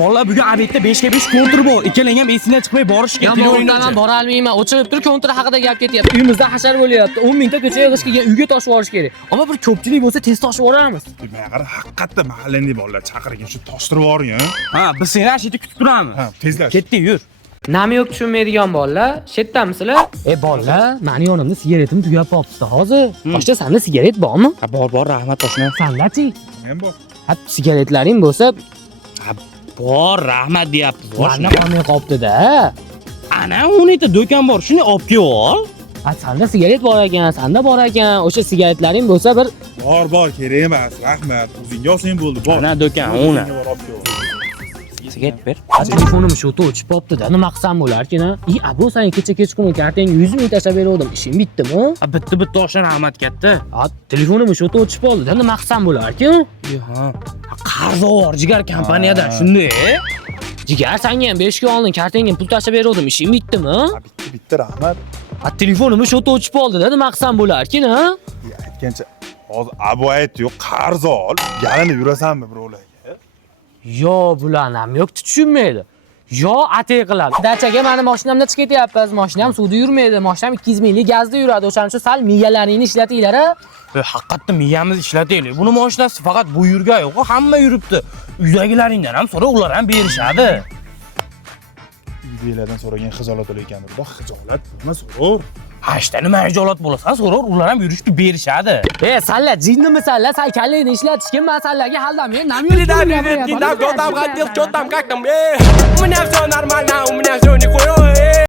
Vallahi bugun obedda 5 ga 5 kontr bor. Ikkalang ham esidan chiqmay borishga Yomondan ham bora olmayman. O'chirib turib kontr haqida gap ketyapti. Uyimizda hashar bo'lyapti. 10 mingta ko'chaga g'ish kelgan uyga toshib yuborish kerak. Ammo bir ko'pchilik bo'lsa tez toshib yuboramiz. Mag'ar haqiqatda mahallangiz bolalar chaqirgan shu toshtirib yuboring. Ha, biz seni ashita kutib turamiz. Ha, tezlash. Ketdik, yur. Nami yo'q tushunmaydigan bolalar, shetdamisizlar? Bolalar, meni yonimda sigaretim tugab qolibdi hozir. Boshqa senda sigaret bormi? Ha, bor, rahmat toshna. Sandachi? Men bor. Ha, sigaretlaring bo'lsa, Bor, rahmat deyapti. mana qolmay qolibdi-da. Ana 10 ta do'kon bor, shuni olib kelib ol. Ha, senda sigaret bor ekan, senda bor ekan. O'sha sigaretlaring bo'lsa bir Bor, kerak emas. Rahmat. O'zingga olsang bo'ldi. Bor. Mana do'kon 10. Sigaret ber. telefonim shu o'chib qolibdi-da. Nima qilsam bo'larkin? Abu sen kecha kechqurun kartangga 100 ming tashlab berdim. Ishing bitdimi? Ha, bitta toshna rahmat katta. Ha, telefonim shu o'chib qoldi-da. Nima qilsam bo'larkin? Ha, qarz bor, jigar kompaniyadan, shunday. Jigar, senga ham 5 ga oldin kartangga pul tashlab berdim. Ishing bitdimi? Bitta rahmat. Ha, telefonim shu o'chib qoldi-da. Nima qilsam bo'larkin, ha? Aytgancha hozir abu aytdi, qarz ol. Yalinib yurasanmi birovlarga? Yo, bularni ham yo'q tushunmaydi. Yo, atay qiladi. Dachaga meni mashinamda chiqib ketyapmiz. Mashinam suvda yurmaydi. Mashinam 200 minglik gazda yuradi. O'shaning uchun sal miyalaringni ishlatinglar, ha? Haqiqatda miyamiz ishlataylik. Buni mashinasi faqat bu yurgan yo'q, hamma yuribdi. Uydagilaringdan ham so'ra, ular ham berishadi. Uydagilardan so'ragan xijolat ekandir-da. Xijolat nima so'rar? Hashda nima hijolat bo'lasan, so'rar, ular ham yurishni berishadi. Sanlar jinnimisanlar? Sal kallangni ishlatishga masalaga haldamay. Nam У меня все нормально, у меня все не хуёво.